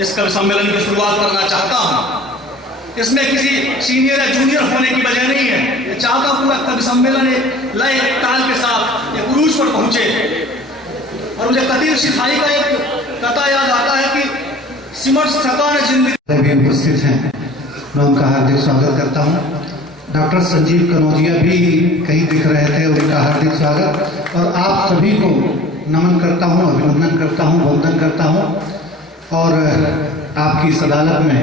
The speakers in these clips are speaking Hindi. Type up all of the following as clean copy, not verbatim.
इस कवि सम्मेलन की शुरुआत करना चाहता हूँ। इसमें किसी सीनियर या जूनियर होने की वजह नहीं है। मैं चाहता हूँ पूरा कवि सम्मेलन एक लय एक ताल के साथ एक उरूज पर पहुंचे। और मुझे कदीर सिखाई का एक कथा याद आता है कि सिमट सका ने जिंदगी भी उपस्थित हैं, मैं उनका हार्दिक स्वागत करता हूँ। डॉक्टर संजीव कनौजिया भी कहीं दिख रहे थे, उनका हार्दिक स्वागत। और आप सभी को नमन करता हूँ, अभिनंदन करता हूँ, वंदन करता हूँ। और आपकी इस अदालत में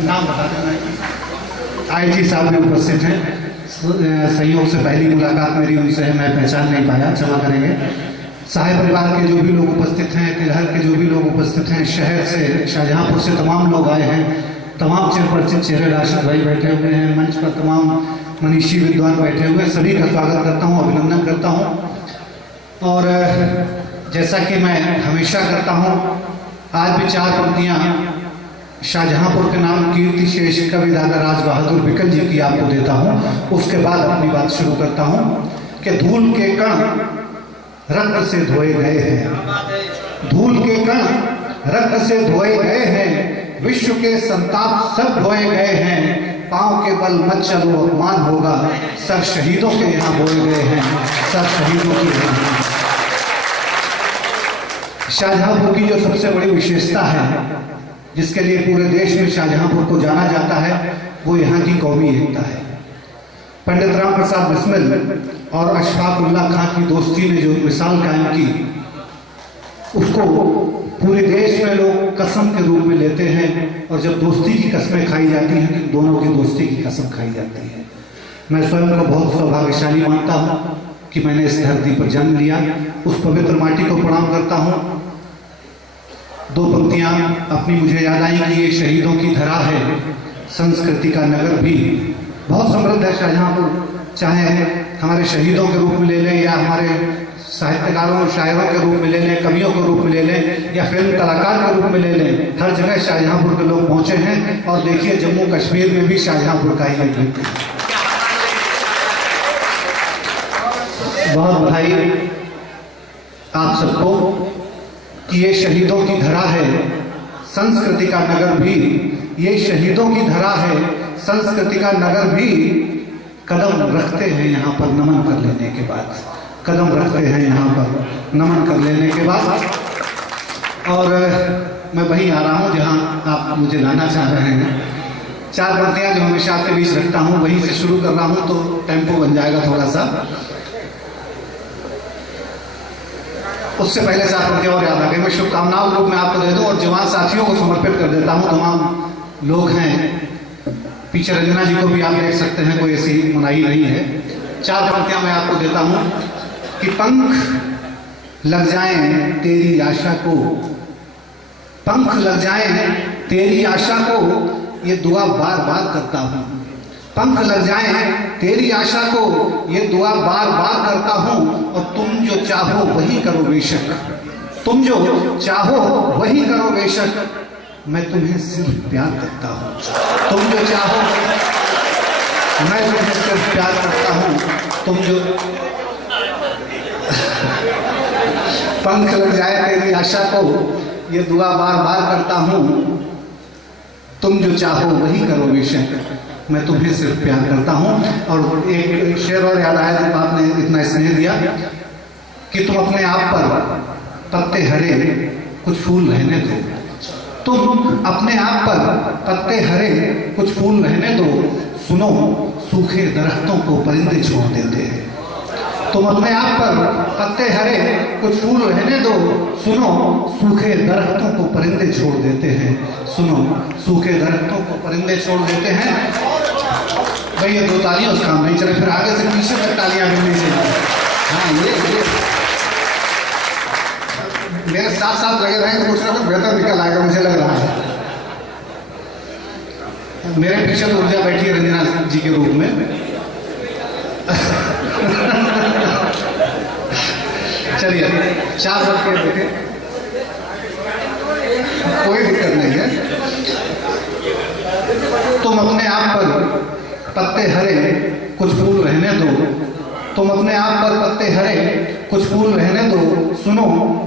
नाम बता देना। आईजी साहब भी उपस्थित हैं। संयोग से पहली मुलाकात मेरी उनसे है, मैं पहचान नहीं पाया, क्षमा करेंगे। साहे परिवार के जो भी लोग उपस्थित हैं, तिलहर के जो भी लोग उपस्थित हैं, शहर से, शाहजहांपुर से तमाम लोग आए हैं, तमाम चिरपरिचित चेहरे राशिद भाई बैठे हुए हैं, मंच पर तमाम मनीषी विद्वान बैठे हुए हैं, सभी का स्वागत करता हूँ, अभिनंदन करता हूँ। और जैसा कि मैं हमेशा करता हूँ, आज भी 4 पंक्तियाँ शाहजहांपुर के नाम कीर्ति शेष कवि दादा राज बहादुर बिकल जी की आपको देता हूँ। उसके बाद अपनी बात शुरू करता हूँ कि धूल के कण रक्त से धोए गए हैं, धूल के कण रक्त से धोए गए हैं, विश्व के संताप सब धोए गए हैं, पांव के बल मत चलो अपमान होगा, सर शहीदों के यहाँ बोए गए हैं, सर शहीदों के। शाहजहांपुर की जो सबसे बड़ी विशेषता है, जिसके लिए पूरे देश में शाहजहांपुर को जाना जाता है, वो यहाँ की कौमी एकता है। पंडित राम प्रसाद बिस्मिल और अशफाक उल्लाह खां की दोस्ती ने जो मिसाल कायम की, उसको पूरे देश में लोग कसम के रूप में लेते हैं। और जब दोस्ती की कस्में खाई जाती हैं तो दोनों की दोस्ती की कसम खाई जाती है। मैं स्वयं को बहुत सौभाग्यशाली मानता हूँ कि मैंने इस धरती पर जन्म लिया। उस पवित्र माटी को प्रणाम करता हूँ। 2 पंक्तियाँ अपनी मुझे याद आई कि ये शहीदों की धरा है, संस्कृति का नगर भी। बहुत समृद्ध है शाहजहांपुर, चाहे हमारे शहीदों के रूप में ले लें या हमारे साहित्यकारों और शायरों के रूप में ले लें, कवियों के रूप में ले लें या फिल्म कलाकार के रूप में ले लें, हर जगह शाहजहांपुर के लोग पहुंचे हैं। और देखिए जम्मू कश्मीर में भी शाहजहांपुर का ही है। बहुत बधाई आप सबको कि ये शहीदों की धरा है, संस्कृति का नगर भी। ये शहीदों की धरा है, संस्कृति का नगर भी। कदम रखते हैं यहाँ पर नमन कर लेने के बाद, कदम रखते हैं यहाँ पर नमन कर लेने के बाद। और मैं वहीं आ रहा हूँ जहाँ आप मुझे लाना चाह रहे हैं। 4 पंक्तियाँ जो हमेशा आपके बीच रखता हूँ, वहीं से शुरू कर रहा हूँ तो टेम्पो बन जाएगा थोड़ा सा। उससे पहले 4 पंक्तियाँ और याद आ गई। मैं शुभकामनाओं के रूप में आपको दे दूं और जवान साथियों को समर्पित कर देता हूं। तमाम लोग हैं, पीछे रंजना जी को भी आप देख सकते हैं, कोई ऐसी मनाही नहीं है। 4 पंक्तियाँ मैं आपको देता हूं कि पंख लग जाएं तेरी आशा को, पंख लग जाएं तेरी आशा को, ये दुआ बार बार करता हूं। पंख लग जाएं तेरी आशा को, ये दुआ बार बार करता हूं। और तुम जो चाहो वही करो बेशक, तुम जो चाहो वही करो बेशक, मैं तुम्हें सिर्फ प्यार करता हूं। तुम जो चाहो मैं तुम्हें सिर्फ प्यार करता हूं। तुम जो पंख लग जाए तेरी आशा को, ये दुआ बार बार करता हूं। तुम जो चाहो वही करो बेशक, मैं तुम्हें सिर्फ प्यार करता हूँ। और एक शेर और याद आया जब आपने इतना स्नेह दिया कि तुम अपने आप पर पत्ते हरे कुछ फूल रहने दो, तुम अपने आप पर पत्ते हरे कुछ फूल रहने दो, सुनो सूखे दरख्तों को परिंदे छोड़ देते हैं। तुम अपने आप पर पत्ते हरे कुछ फूल रहने दो, सुनो सूखे दरख्तों को परिंदे छोड़ देते हैं, सुनो सूखे दरख्तों को परिंदे छोड़ देते हैं। भाई ये 2 तालियां उस काम नहीं चले, फिर आगे से पीछे तक तालियां मिलनी चाहिए। हाँ ये मेरे साथ साथ लगे रहेंगे तो कुछ ना कुछ बेहतर निकल आएगा, मुझे लग रहा है। मेरे पीछे तो ऊर्जा बैठी है रंजना जी के रूप में। चलिए 4 वर्ष के बेटे, कोई दिक्कत नहीं है। तुम अपने आप पर पत्ते हरे कुछ फूल रहने दो, तुम अपने आप पर पत्ते हरे कुछ फूल रहने दो, सुनो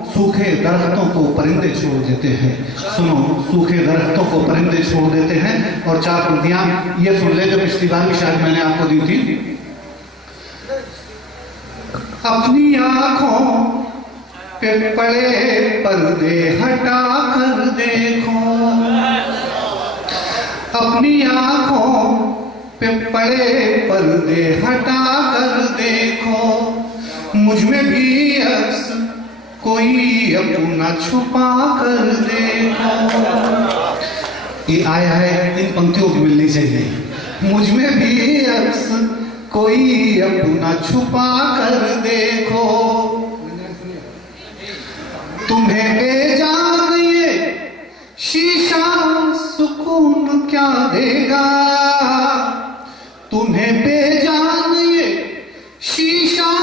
सूखे दरख्तों को परिंदे छोड़ देते हैं, सुनो सूखे दरख्तों को परिंदे छोड़ देते हैं। और 4 पंक्तियां ये सुन ले जो पिछली बार भी शायद मैंने आपको दी थी। अपनी आंखों पे पड़े पर्दे हटा कर देखो, अपनी आंखों पे पड़े पर्दे हटा कर देखो, मुझ में भी अक्स कोई अपना छुपा कर देखो। ये आया है, इन पंक्तियों की मिलनी चाहिए। मुझ में भी अक्स कोई अपना छुपा कर देखो, तुम्हें बेजान ये शीशा सुकून क्या देगा, तुम्हें बेजान ये शीशा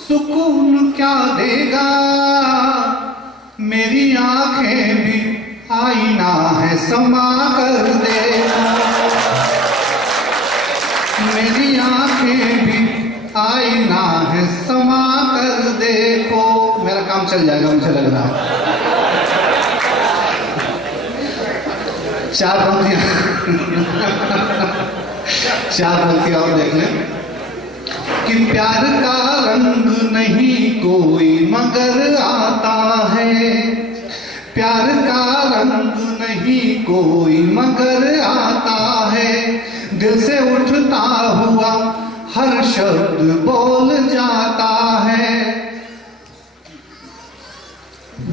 सुकून क्या देगा, मेरी आंखें भी आईना है समा कर देखो, मेरी आंखें भी आईना है समा कर देखो। मेरा काम चल जाएगा मुझे लग रहा है। 4 पंक्तियां और देख लें कि प्यार का रंग नहीं कोई मगर आता है, प्यार का रंग नहीं कोई मगर आता है, दिल से उठता हुआ हर शब्द बोल जाता है,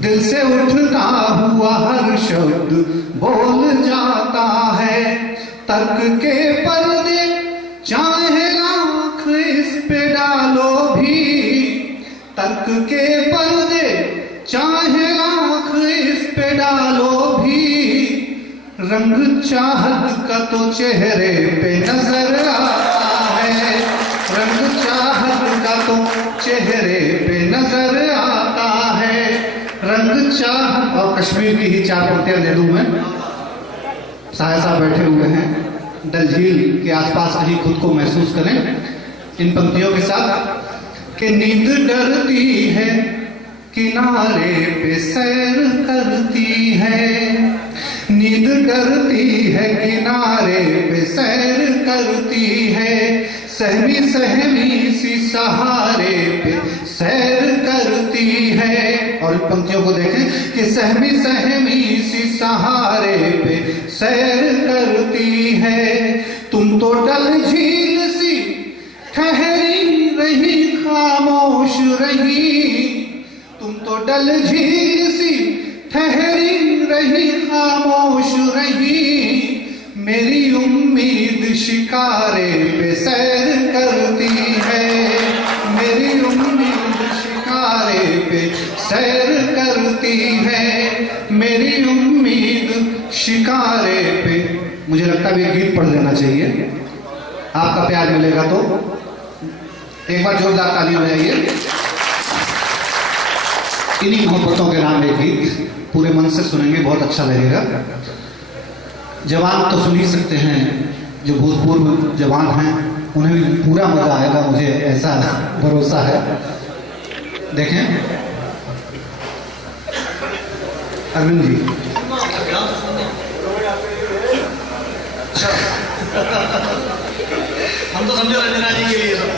दिल से उठता हुआ हर शब्द बोल जाता है, तर्क के पर्दे चाहे लाख इस पे डालो भी, तर्क के पर्दे चाहे लाख इस पे डालो भी, रंग चाहत का तो चेहरे पे नजर आता है, रंग चाहत का तो चेहरे पे नजर आता है, रंग चाह। और कश्मीर की ही 4 पंक्तियां दे दूं मैं। साहब साहब बैठे हुए हैं, डल झील के आसपास कहीं खुद को महसूस करें इन पंक्तियों के साथ कि नींद डरती है किनारे पे सैर करती है, नींद डरती है किनारे पे सैर करती है, सहमी सहमी सी सहारे पे सैर करती है। और पंक्तियों को देखें कि सहमी सहमी सी सहारे पे सैर करती है, तुम तो डल झील सी ठहरी रही खामोश रही, तुम तो डल झील सी ठहरी रही खामोश रही, मेरी उम्मीद शिकारे पे सैर करती है, मेरी उम्मीद शिकारे पे सैर करती है, मेरी उम्मीद शिकारे पे। मुझे लगता है ये गीत पढ़ लेना चाहिए, आपका प्यार मिलेगा तो। एक बार जोरदार ताली हो जाइए। इन्हीं मोहब्बतों के नाम एक गीत पूरे मन से सुनेंगे, बहुत अच्छा लगेगा। जवान तो सुन ही सकते हैं, जो भूतपूर्व जवान हैं उन्हें भी पूरा मजा आएगा, मुझे ऐसा भरोसा है। देखें अरविंद जी, हम तो समझो रंजना जी के लिए सब।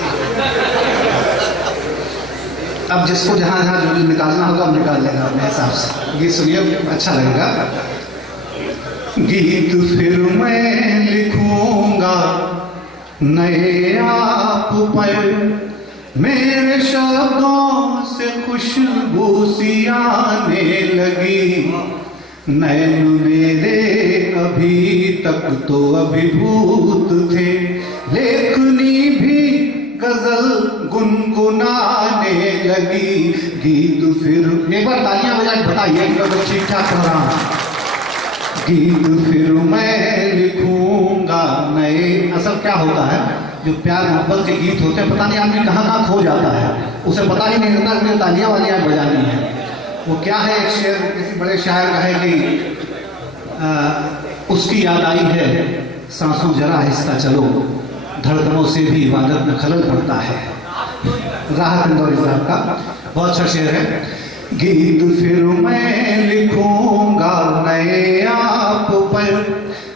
अब जिसको जहां जहां जो निकालना होगा हम निकाल लेगा अपने हिसाब से। गीत सुनिए, अच्छा लगेगा। गीत फिर मैं लिखूंगा नए आप पर, मेरे शब्दों से खुशबू सी आने लगी, नैन मेरे अभी तक तो अभिभूत थे, लेखनी भी गजल गुनगुनाने लगी। गीत फिर एक बार तालियां बजा के बताइए कि ठीक ठाक कर रहा हूं। गीत फिर मैं लिखूंगा नए। असल क्या होता है, जो प्यार मोहब्बत के गीत होते हैं, पता नहीं आदमी कहाँ कहाँ खो जाता है, उसे पता ही नहीं रहता कि तालियां वालियां बजानी है। वो क्या है, एक शेर किसी बड़े शायर का है कि उसकी याद आई है सांसों जरा आहिस्ता चलो, धड़कनों से भी इबादत में खलल पड़ता है। राहत इंदौरी साहब का बहुत अच्छा शेर है गीत फिर मैं लिखूंगा नए आप पर,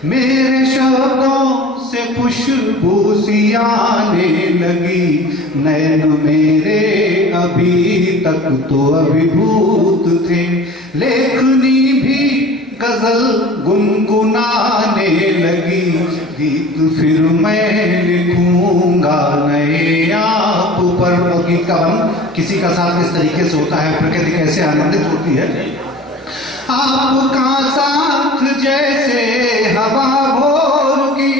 मेरे शब्दों से खुशबू सी आने लगी, नैन मेरे अभी तक तो अभिभूत थे, लेखनी भी गजल गुनगुनाने लगी, गीत फिर मैं लिखूंगा नए आप पर। और गीत का बंद किसी का साथ इस तरीके से होता है, प्रकृति कैसे आनंदित होती है। आपका साथ जैसे हवा भोर की,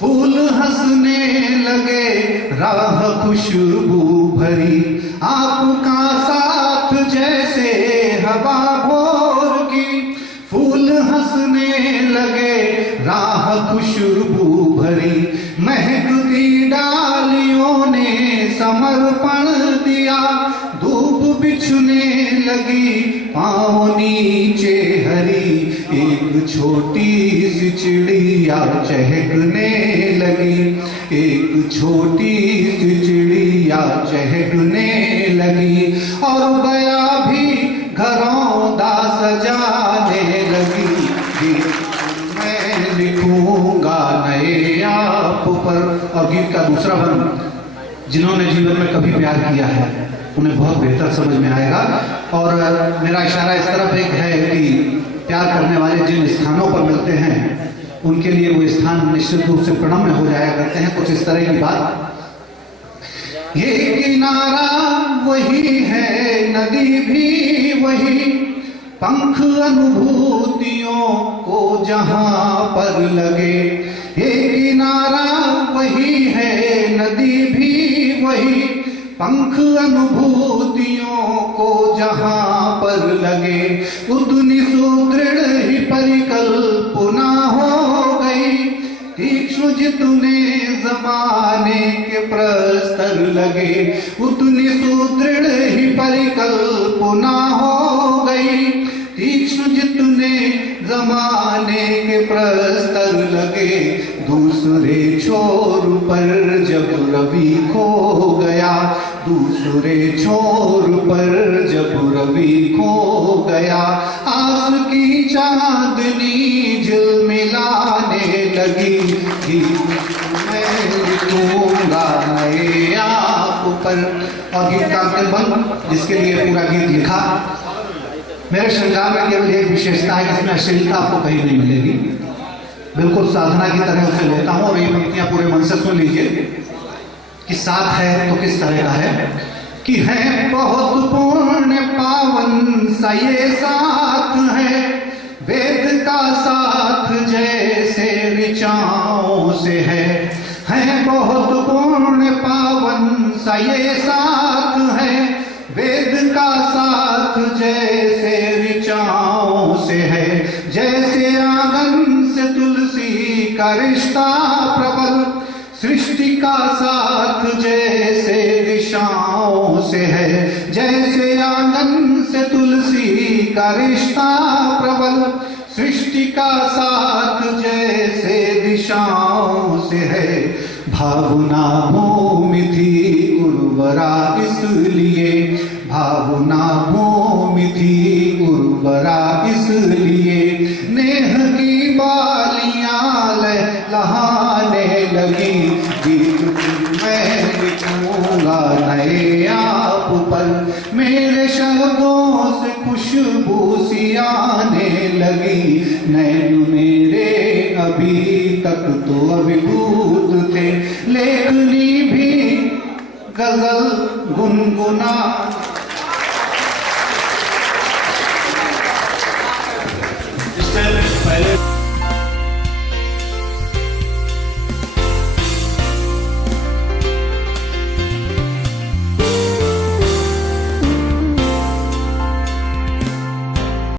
फूल हंसने लगे राह खुशबू भरी, आपका साथ जैसे हवा भोर की, फूल हंसने लगे राह खुशबू भरी, महकती डालियों ने समर्पण दिया, धूप बिछने लगी पाँव नीचे हरी, एक छोटी सी चिड़िया चहकने लगी, एक छोटी सी चिड़िया चहकने लगी, और गया भी घरौंदा सजाने लगी, गीत मैं लिखूंगा नए आप पर। और गीत का दूसरा बंद, जिन्होंने जीवन में कभी प्यार किया है उन्हें बहुत बेहतर समझ में आएगा, और मेरा इशारा इस तरफ एक है कि प्यार करने वाले जिन स्थानों पर मिलते हैं उनके लिए वो स्थान निश्चित रूप से प्रणम्य हो जाया करते हैं। कुछ इस तरह की बात, ये किनारा वही है, नदी भी वही, पंख अनुभूतियों को जहां पर लगे, ये किनारा वही है, नदी भी वही, पंख अनुभूतियों को जहां पर लगे, उतनी सुदृढ़ ही परिकल्पना हो गई, तीक्ष्ण जितने जमाने के प्रस्तर लगे, उतनी सुदृढ़ ही परिकल्पना हो गई, तीक्ष्ण जितने जमाने के प्रस्तर लगे, दूसरे छोर पर जब रवि खो गया, दूसरे छोर पर जब रवि खो गया, आस की चांदनी झिलमिलाने लगी, गीत मैं लिखूंगा नए आप पर। और गीत का अंतिम बंद, जिसके लिए पूरा गीत लिखा, मेरे श्रृंगार में केवल एक विशेषता है कि इसमें अश्लीलता आपको कहीं नहीं मिलेगी, बिल्कुल साधना की तरह उसे लेता हूं। और ये पंक्तियां पूरे मन से सुन लीजिए कि साथ है तो किस तरह का है, कि है बहुत पूर्ण पावन सा ये साथ है, वेद का साथ जैसे ऋचाओं से है बहुत पूर्ण पावन सा ये साथ है, वेद का साथ जैसे ऋचाओं से है, जैसे आंगन से तुलसी का रिश्ता प्रबल, सृष्टि का साथ जैसे दिशाओं से है, जैसे आंगन से तुलसी का रिश्ता प्रबल, सृष्टि का साथ जैसे दिशाओं से है, भावना भूमि थी उर्वरा इसलिए, भावना भूमि थी उर्वरा इसलिए, नेह की बालियां लहलाने लगी, गीत मैं लिखूंगा नए आप पर, मेरे शब्दों से खुशबू सी आने लगी, नैन मेरे अभी तक तो अभिभूत थे, लेखनी भी गजल गुनगुना